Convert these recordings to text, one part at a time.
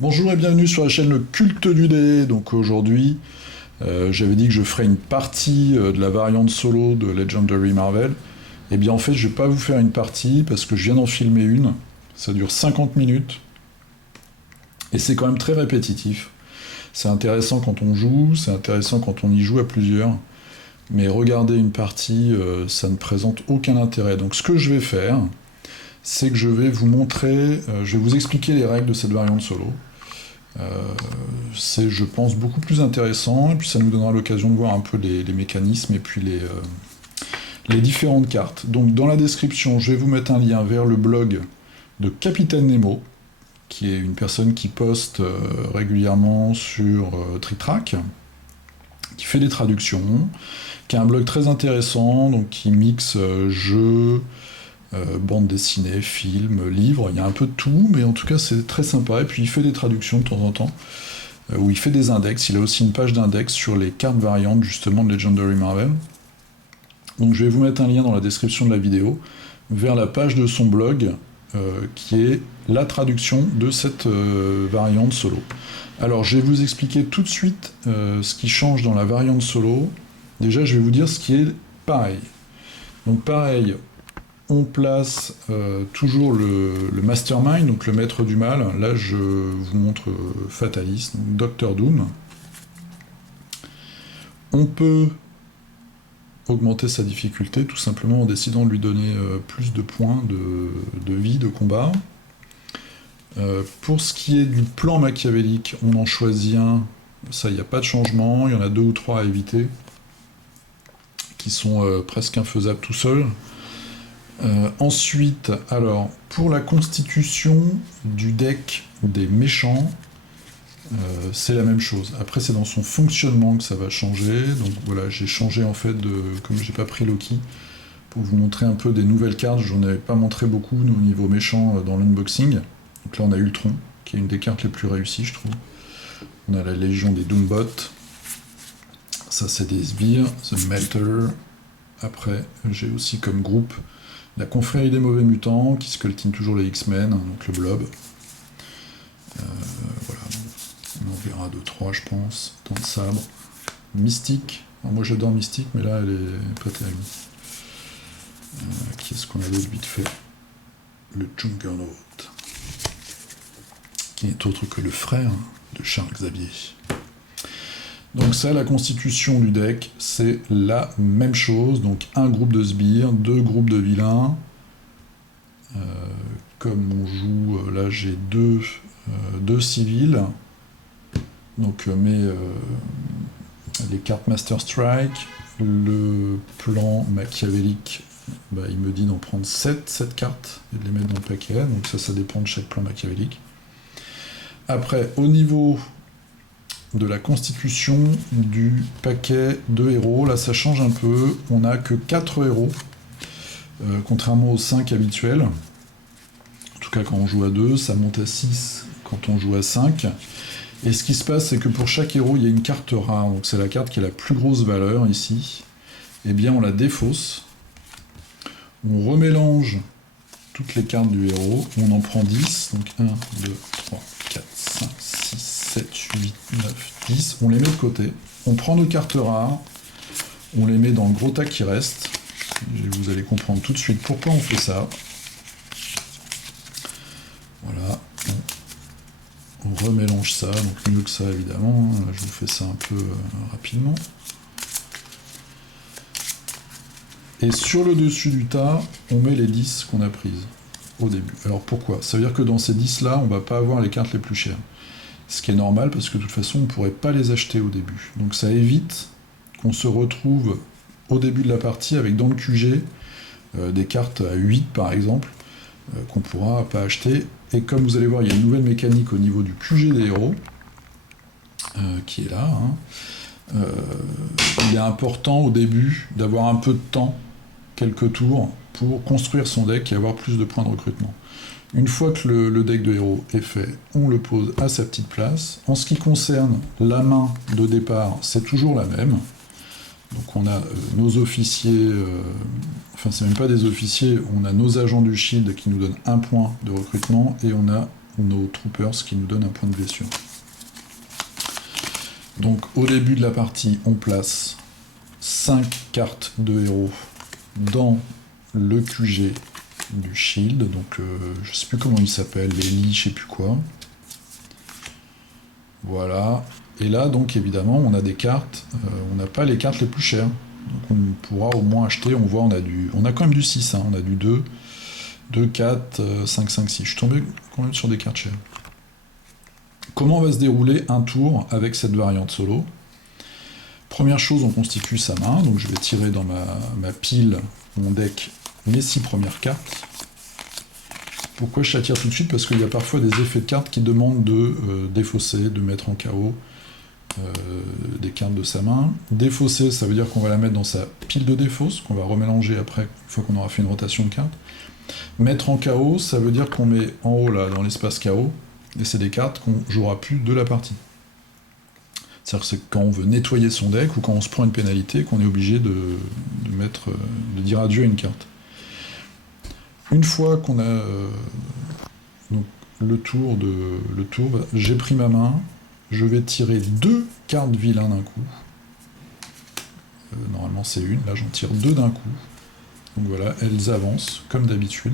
Bonjour et bienvenue sur la chaîne Le Culte du Dé. Donc aujourd'hui, j'avais dit que je ferais une partie de la variante solo de Legendary Marvel. Et bien en fait, je vais pas vous faire une partie parce que je viens d'en filmer une. Ça dure 50 minutes et c'est quand même très répétitif. C'est intéressant quand on joue, c'est intéressant quand on y joue à plusieurs. Mais regarder une partie, ça ne présente aucun intérêt. Donc ce que je vais faire, c'est que je vais vous montrer, je vais vous expliquer les règles de cette variante solo. C'est, je pense, beaucoup plus intéressant, et puis ça nous donnera l'occasion de voir un peu les mécanismes et puis les différentes cartes. Donc dans la description, je vais vous mettre un lien vers le blog de Capitaine Nemo, qui est une personne qui poste régulièrement sur TrickTrack, qui fait des traductions, qui a un blog très intéressant, donc qui mixe jeux, bande dessinée, film, livre, il y a un peu de tout, mais en tout cas c'est très sympa, et puis il fait des traductions de temps en temps, où il fait des index, il a aussi une page d'index sur les cartes variantes justement de Legendary Marvel. Donc je vais vous mettre un lien dans la description de la vidéo, vers la page de son blog, qui est la traduction de cette variante solo. Alors je vais vous expliquer tout de suite ce qui change dans la variante solo. Déjà je vais vous dire ce qui est pareil. Donc pareil, on place toujours le Mastermind, donc le maître du mal. Là, je vous montre Fatalist, donc Docteur Doom. On peut augmenter sa difficulté, tout simplement en décidant de lui donner plus de points de vie, de combat. Pour ce qui est du plan machiavélique, on en choisit un. Ça, il n'y a pas de changement. Il y en a 2 ou 3 à éviter, qui sont presque infaisables tout seuls. Ensuite, alors, pour la constitution du deck des méchants, c'est la même chose. Après, c'est dans son fonctionnement que ça va changer. Donc voilà, j'ai changé en fait comme j'ai pas pris Loki, pour vous montrer un peu des nouvelles cartes. J'en avais pas montré beaucoup au niveau méchant dans l'unboxing. Donc là, on a Ultron, qui est une des cartes les plus réussies, je trouve. On a la Légion des Doombots. Ça, c'est des sbires. The Melter. Après, j'ai aussi comme groupe la confrérie des mauvais mutants, qui sculptine toujours les X-Men, donc le blob. Voilà, on en verra 2-3 je pense, dans le sabre. Mystique, alors moi j'adore Mystique, mais là elle est pas terrible. Qui est-ce qu'on a d'autre vite fait? Le Juggernaut, qui n'est autre que le frère de Charles Xavier. Donc ça, la constitution du deck, c'est la même chose. Donc un groupe de sbires, 2 groupes de vilains. Comme on joue, là j'ai deux civils. Donc les cartes Master Strike, le plan machiavélique, il me dit d'en prendre 7 cartes et de les mettre dans le paquet. Donc ça dépend de chaque plan machiavélique. Après, au niveau de la constitution du paquet de héros, là ça change un peu, on n'a que 4 héros, contrairement aux 5 habituels. En tout cas quand on joue à 2, ça monte à 6 quand on joue à 5. Et ce qui se passe, c'est que pour chaque héros, il y a une carte rare, donc c'est la carte qui a la plus grosse valeur ici. Et bien on la défausse, on remélange toutes les cartes du héros, on en prend 10, donc 1, 2, 3, 4, 5, 6, 7, 8, 9, 10, on les met de côté, on prend nos cartes rares, on les met dans le gros tas qui reste, et vous allez comprendre tout de suite pourquoi on fait ça. Voilà, on remélange ça, donc mieux que ça évidemment, là, je vous fais ça un peu rapidement. Et sur le dessus du tas, on met les 10 qu'on a prises au début. Alors pourquoi? Ça veut dire que dans ces 10 là, on va pas avoir les cartes les plus chères. Ce qui est normal, parce que de toute façon, on ne pourrait pas les acheter au début. Donc ça évite qu'on se retrouve au début de la partie avec dans le QG des cartes à 8 par exemple, qu'on ne pourra pas acheter. Et comme vous allez voir, il y a une nouvelle mécanique au niveau du QG des héros, qui est là. Il est important au début d'avoir un peu de temps, quelques tours, pour construire son deck et avoir plus de points de recrutement. Une fois que le deck de héros est fait, on le pose à sa petite place. En ce qui concerne la main de départ, c'est toujours la même. Donc on a nos officiers, enfin c'est même pas des officiers, on a nos agents du Shield qui nous donnent 1 point de recrutement, et on a nos troopers, ce qui nous donne un point de blessure. Donc au début de la partie, on place 5 cartes de héros dans le QG du shield, donc je sais plus comment il s'appelle, les lits, je sais plus quoi. Voilà. Et là, donc évidemment, on a des cartes, on n'a pas les cartes les plus chères. Donc on pourra au moins acheter, on voit, on a quand même du 6, hein, on a du 2, 2, 4, 5, 5, 6. Je suis tombé quand même sur des cartes chères. Comment va se dérouler un tour avec cette variante solo? Première chose, on constitue sa main, donc je vais tirer dans ma pile, mon deck, mes 6 premières cartes. Pourquoi je t'attire tout de suite? Parce qu'il y a parfois des effets de cartes qui demandent de défausser, de mettre en KO des cartes de sa main. Défausser, ça veut dire qu'on va la mettre dans sa pile de défausse, qu'on va remélanger après, une fois qu'on aura fait une rotation de cartes. Mettre en KO, ça veut dire qu'on met en haut, là, dans l'espace KO, et c'est des cartes qu'on jouera plus de la partie. C'est-à-dire que c'est quand on veut nettoyer son deck, ou quand on se prend une pénalité, qu'on est obligé de dire adieu à une carte. Une fois qu'on a donc le tour, j'ai pris ma main, je vais tirer 2 cartes vilains d'un coup. Normalement c'est une, là j'en tire 2 d'un coup. Donc voilà, elles avancent, comme d'habitude.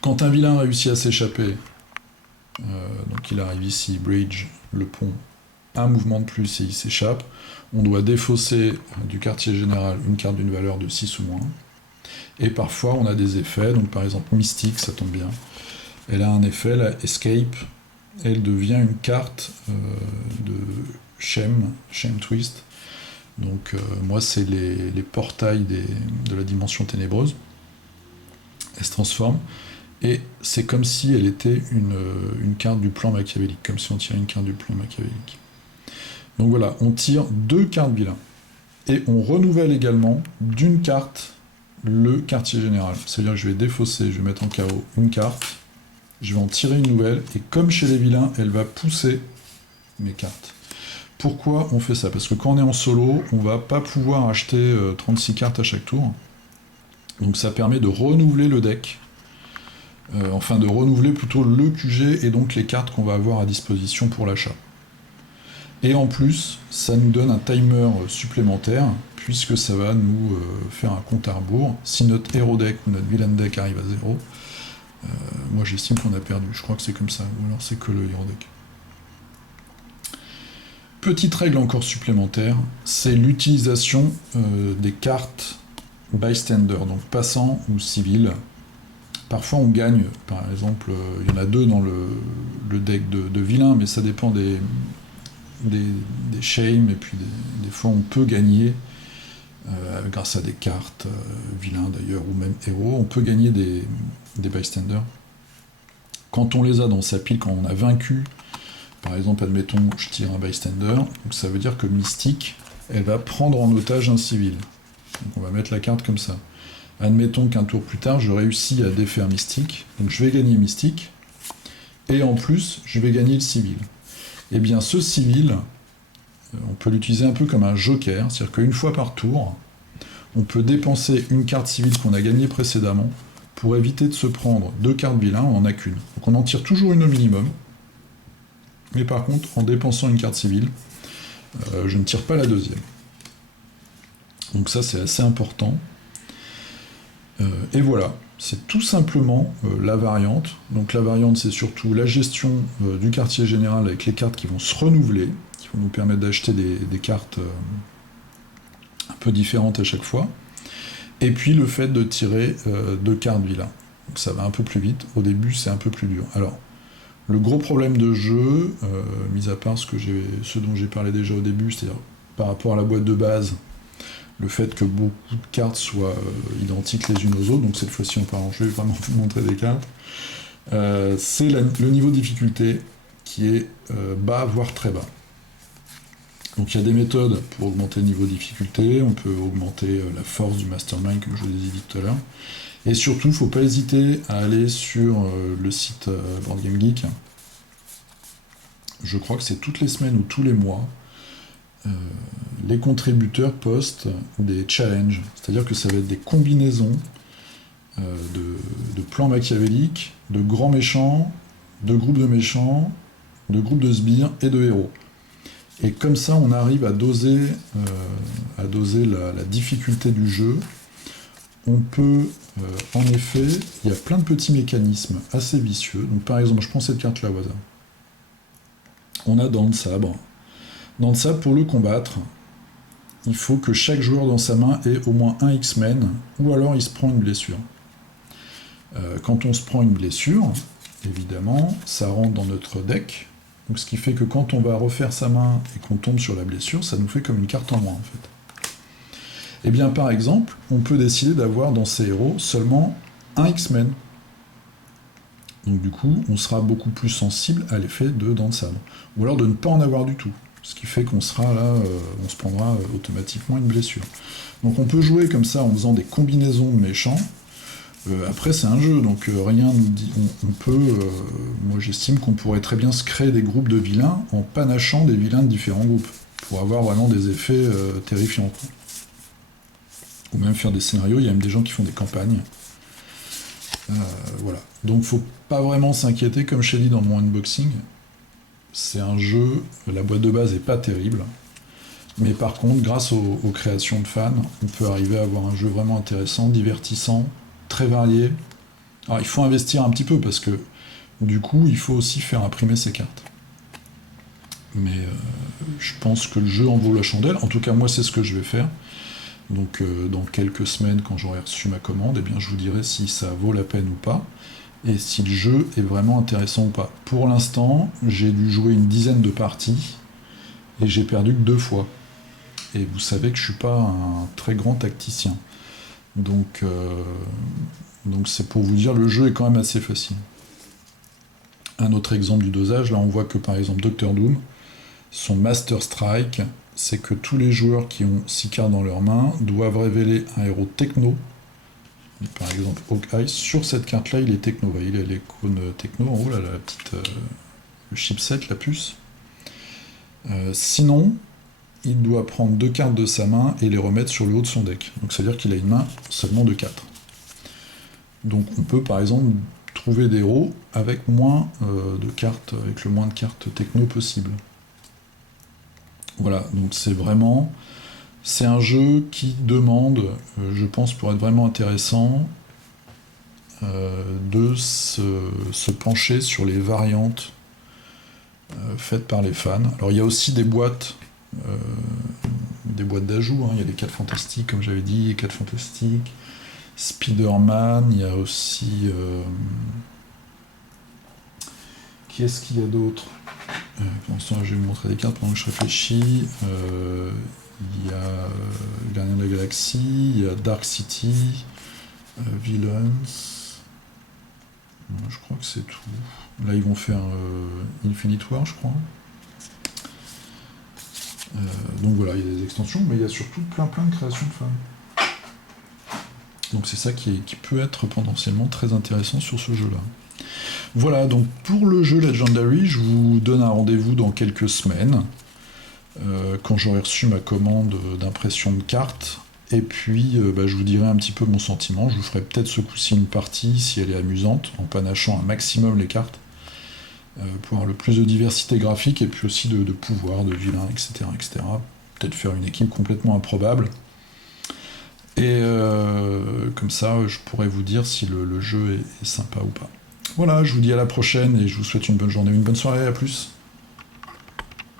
Quand un vilain réussit à s'échapper, donc il arrive ici, bridge, le pont, un mouvement de plus et il s'échappe, on doit défausser du quartier général une carte d'une valeur de 6 ou moins. Et parfois on a des effets, donc par exemple Mystique, ça tombe bien. Elle a un effet, la Escape, elle devient une carte de Shame Twist. Donc moi c'est les portails de la dimension ténébreuse. Elle se transforme, et c'est comme si elle était une carte du plan machiavélique, comme si on tirait une carte du plan machiavélique. Donc voilà, on tire 2 cartes vilains. Et on renouvelle également d'une carte le quartier général. C'est-à-dire que je vais défausser, je vais mettre en KO une carte, je vais en tirer une nouvelle, et comme chez les vilains, elle va pousser mes cartes. Pourquoi on fait ça? Parce que quand on est en solo, on va pas pouvoir acheter 36 cartes à chaque tour. Donc ça permet de renouveler le deck, enfin de renouveler plutôt le QG et donc les cartes qu'on va avoir à disposition pour l'achat. Et en plus, ça nous donne un timer supplémentaire, puisque ça va nous faire un compte à rebours. Si notre hero deck ou notre villain deck arrive à 0, moi j'estime qu'on a perdu, je crois que c'est comme ça, ou alors c'est que le hero deck. Petite règle encore supplémentaire, c'est l'utilisation des cartes bystander, donc passant ou civil. Parfois on gagne, par exemple, il y en a 2 dans le deck de vilain, mais ça dépend des shames, et puis des fois on peut gagner, grâce à des cartes vilains d'ailleurs, ou même héros, on peut gagner des bystanders. Quand on les a dans sa pile, quand on a vaincu, par exemple, admettons, je tire un bystander, donc ça veut dire que Mystique, elle va prendre en otage un civil. Donc on va mettre la carte comme ça. Admettons qu'un tour plus tard, je réussis à défaire Mystique, donc je vais gagner Mystique, et en plus, je vais gagner le civil. Et bien ce civil, on peut l'utiliser un peu comme un joker, c'est-à-dire qu'une fois par tour, on peut dépenser une carte civile qu'on a gagnée précédemment pour éviter de se prendre 2 cartes vilains, on en a qu'une. Donc on en tire toujours une au minimum, mais par contre, en dépensant une carte civile, je ne tire pas la deuxième. Donc ça c'est assez important. Et voilà, c'est tout simplement la variante. Donc la variante, c'est surtout la gestion du quartier général avec les cartes qui vont se renouveler, qui vont nous permettre d'acheter des cartes un peu différentes à chaque fois. Et puis le fait de tirer 2 cartes vilains. Donc ça va un peu plus vite. Au début, c'est un peu plus dur. Alors, le gros problème de jeu, mis à part ce dont j'ai parlé déjà au début, c'est-à-dire par rapport à la boîte de base, le fait que beaucoup de cartes soient identiques les unes aux autres, donc cette fois-ci on part en jeu, je vais vraiment vous montrer des cartes, c'est le niveau de difficulté qui est bas, voire très bas. Donc il y a des méthodes pour augmenter le niveau de difficulté, on peut augmenter la force du mastermind, comme je vous l'ai dit tout à l'heure, et surtout, il ne faut pas hésiter à aller sur le site Board Game Geek. Je crois que c'est toutes les semaines ou tous les mois, les contributeurs postent des challenges, c'est-à-dire que ça va être des combinaisons de plans machiavéliques, de grands méchants, de groupes de méchants, de groupes de sbires et de héros. Et comme ça, on arrive à doser la difficulté du jeu. On peut, en effet, il y a plein de petits mécanismes assez vicieux. Donc par exemple, je prends cette carte-là au hasard. On a Dents de Sabre. Dents de Sabre, pour le combattre, il faut que chaque joueur dans sa main ait au moins un X-Men, ou alors il se prend une blessure. Quand on se prend une blessure, évidemment, ça rentre dans notre deck, donc ce qui fait que quand on va refaire sa main et qu'on tombe sur la blessure, ça nous fait comme une carte en moins en fait. Et bien par exemple, on peut décider d'avoir dans ces héros seulement un X-Men. Donc du coup, on sera beaucoup plus sensible à l'effet de Dents de Sabre. Ou alors de ne pas en avoir du tout. Ce qui fait qu'on sera là, on se prendra automatiquement une blessure. Donc on peut jouer comme ça en faisant des combinaisons de méchants. Après c'est un jeu, donc rien nous dit. On peut, moi j'estime qu'on pourrait très bien se créer des groupes de vilains en panachant des vilains de différents groupes, pour avoir vraiment des effets terrifiants. Quoi. Ou même faire des scénarios, il y a même des gens qui font des campagnes. Voilà. Donc faut pas vraiment s'inquiéter, comme je t'ai dit dans mon unboxing. C'est un jeu, la boîte de base est pas terrible. Mais par contre, grâce aux créations de fans, on peut arriver à avoir un jeu vraiment intéressant, divertissant, très varié. Alors il faut investir un petit peu parce que du coup il faut aussi faire imprimer ses cartes. Mais je pense que le jeu en vaut la chandelle, en tout cas moi c'est ce que je vais faire. Donc dans quelques semaines quand j'aurai reçu ma commande, eh bien, je vous dirai si ça vaut la peine ou pas, et si le jeu est vraiment intéressant ou pas. Pour l'instant, j'ai dû jouer une dizaine de parties, et j'ai perdu que 2 fois. Et vous savez que je suis pas un très grand tacticien. Donc c'est pour vous dire, le jeu est quand même assez facile. Un autre exemple du dosage, là on voit que par exemple Dr Doom, son Master Strike, c'est que tous les joueurs qui ont 6 cartes dans leurs mains doivent révéler un héros techno. Par exemple Hawkeye, sur cette carte là il est techno, vous voyez, il a l'icône techno en haut, là, la petite, le chipset, la puce. Sinon, il doit prendre 2 cartes de sa main et les remettre sur le haut de son deck. Donc ça veut dire qu'il a une main seulement de 4. Donc on peut par exemple trouver des héros avec moins de cartes, avec le moins de cartes techno possible. Voilà, donc c'est un jeu qui demande, je pense pour être vraiment intéressant, de se pencher sur les variantes faites par les fans. Alors il y a aussi des boîtes d'ajout, hein. Il y a les 4 fantastiques, comme j'avais dit, les 4 fantastiques, Spider-Man, il y a aussi... qui est-ce qu'il y a d'autre? Pour l'instant, je vais vous montrer des cartes pendant que je réfléchis. Il y a Gardien de la Galaxie, il y a Dark City, Villains. Je crois que c'est tout. Là, ils vont faire Infinite War, je crois. Donc voilà, il y a des extensions, mais il y a surtout plein de créations de fans. Donc c'est ça qui peut être potentiellement très intéressant sur ce jeu-là. Voilà, donc pour le jeu Legendary, je vous donne un rendez-vous dans quelques semaines, quand j'aurai reçu ma commande d'impression de cartes, et puis je vous dirai un petit peu mon sentiment. Je vous ferai peut-être ce coup-ci une partie, si elle est amusante, en panachant un maximum les cartes, pour avoir le plus de diversité graphique, et puis aussi de pouvoir, de vilains, etc. Peut-être faire une équipe complètement improbable. Et comme ça, je pourrais vous dire si le jeu est sympa ou pas. Voilà, je vous dis à la prochaine, et je vous souhaite une bonne journée, une bonne soirée, à plus.